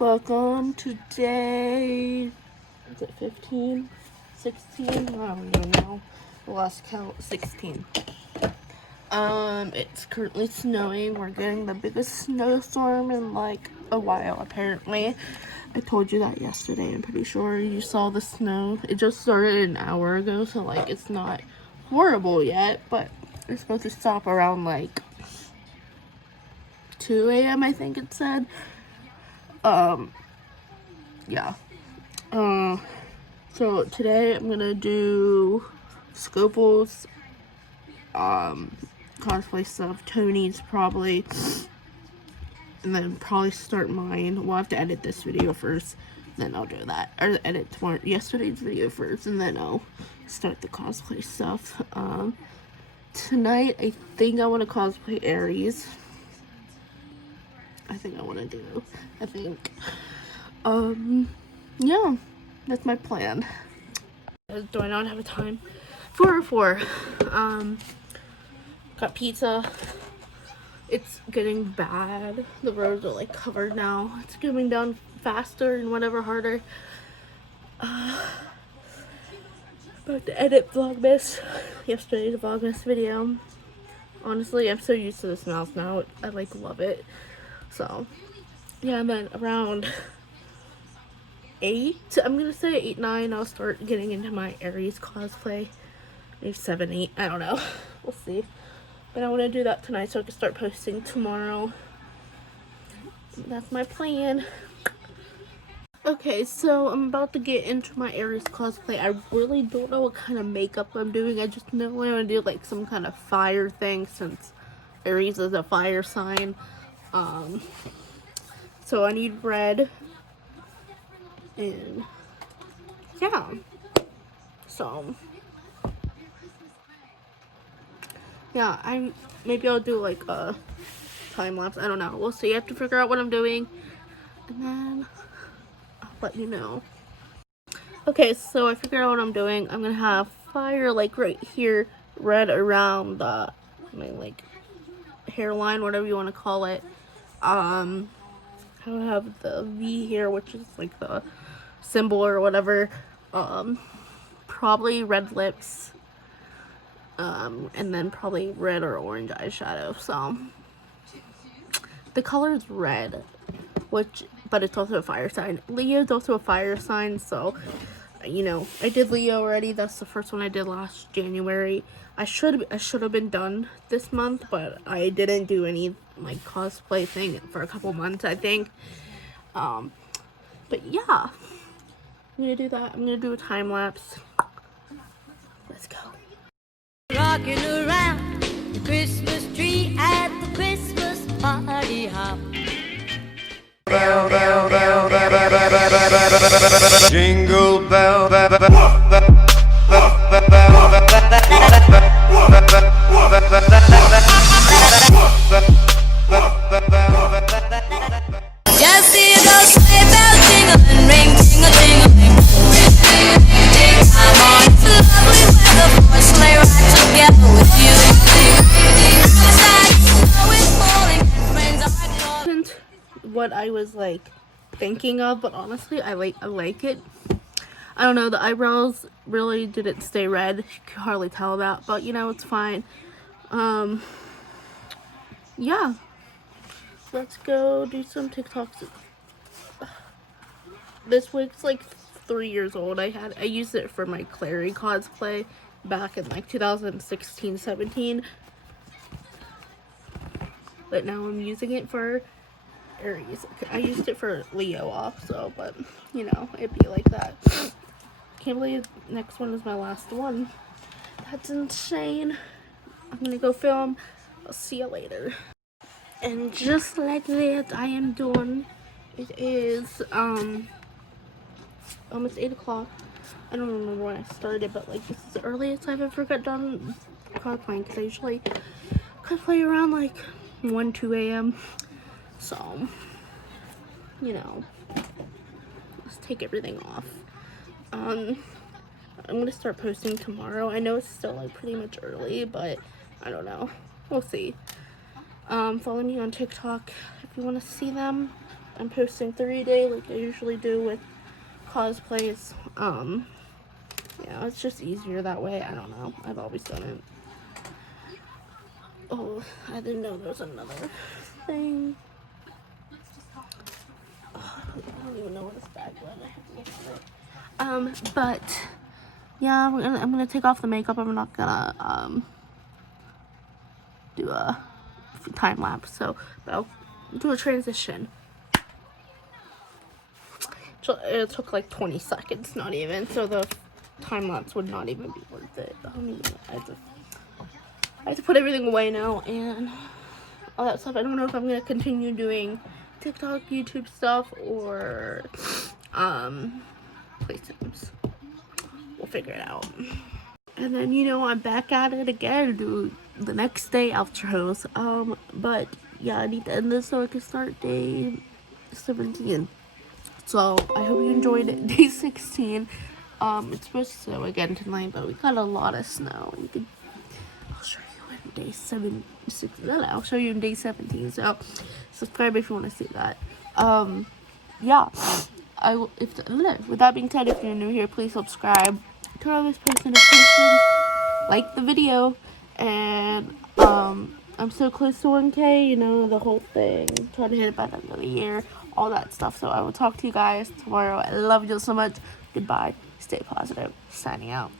Welcome to day, is it 15? 16? I don't even know. The last count, 16. It's currently snowing. We're getting the biggest snowstorm in like a while, apparently. I told you that yesterday. I'm pretty sure you saw the snow. It just started an hour ago, so like it's not horrible yet, but it's supposed to stop around like 2 a.m. I think it said. Yeah. So today I'm gonna do Scopel's cosplay stuff, Tony's probably, and then probably start mine. We'll have to edit this video first, then I'll do that, or edit yesterday's video first, and then I'll start the cosplay stuff. Tonight I think I want to cosplay Aries. Yeah, that's my plan. Do I not have a time? 4:04. Got pizza. It's getting bad. The roads are like covered now. It's coming down faster and whatever harder. About to edit Vlogmas. Yesterday's Vlogmas video. Honestly, I'm so used to this mouse now. I like love it. So yeah, and then around 8, I'm gonna say 8, 9, I'll start getting into my Aries cosplay. Maybe 7, 8, I don't know. We'll see. But I want to do that tonight so I can start posting tomorrow. That's my plan. Okay, so I'm about to get into my Aries cosplay. I really don't know what kind of makeup I'm doing. I just know I want to do like some kind of fire thing since Aries is a fire sign. So I need red. And yeah. So yeah, maybe I'll do like a time lapse. I don't know. We'll see. I have to figure out what I'm doing, and then I'll let you know. Okay, so I figured out what I'm doing. I'm gonna have fire like right here, red around my like hairline, whatever you want to call it. I'll have the V here, which is like the symbol or whatever. Probably red lips. And then probably red or orange eyeshadow. So the color is red, but it's also a fire sign. Leo is also a fire sign, so you know, I did Leo already. That's the first one I did last January. I should have been done this month, but I didn't do any like cosplay thing for a couple months, I think. But yeah, I'm gonna do that. I'm gonna do a time lapse. Let's go. Rocking around the Christmas tree at the Christmas party hop. Bell, bell, bell, bell, bell, bell, bell, bell, jingle bell, bell, bell, Just see those sleigh bells jingling, ring, ting-a-ting-a-ling. I'm on to lovely weather for a sleigh ride together with you. Snow is falling and friends are gone. What I was like thinking of, but honestly I like it. I don't know, the eyebrows really didn't stay red. You can hardly tell that, but you know, it's fine. Yeah, let's go do some TikToks. This wig's like 3 years old. I used it for my Clary cosplay back in like 2016-17, but now I'm using it for Aries. I used it for Leo also, but you know, it'd be like that. Can't believe next one is my last one. That's insane. I'm gonna go film. I'll see you later. And just like that, I am done. It is almost 8 o'clock. I don't remember when I started, but like this is the earliest I've ever got done cosplaying, because I usually cosplay around like 1, 2 a.m. So, you know, let's take everything off. I'm gonna start posting tomorrow. I know it's still like pretty much early, but I don't know. We'll see. Follow me on TikTok if you want to see them. I'm posting 3-day like I usually do with cosplays. Yeah, it's just easier that way. I don't know. I've always done it. Oh, I didn't know there was another thing. Oh, I don't even know where this bag went. I have to look for it. But yeah, I'm gonna take off the makeup. I'm not gonna do a time lapse. So, but I'll do a transition. So it took like 20 seconds, not even. So the time lapse would not even be worth it. I have to put everything away now and all that stuff. I don't know if I'm gonna continue doing TikTok, YouTube stuff, or play Sims. We'll figure it out. And then, you know, I'm back at it again, do the next day outros. But yeah, I need to end this so I can start day 17. So I hope you enjoyed day 16. It's supposed to snow again tonight, but we got a lot of snow. I'll show you in day 7. I'll show you in day 17. So subscribe if you want to see that. Yeah. I will. With that being said, if you're new here, please subscribe, turn on this post notifications, like the video, and I'm so close to 1K. You know, the whole thing. Trying to hit it by the end of the year, all that stuff. So I will talk to you guys tomorrow. I love you so much. Goodbye. Stay positive. Signing out.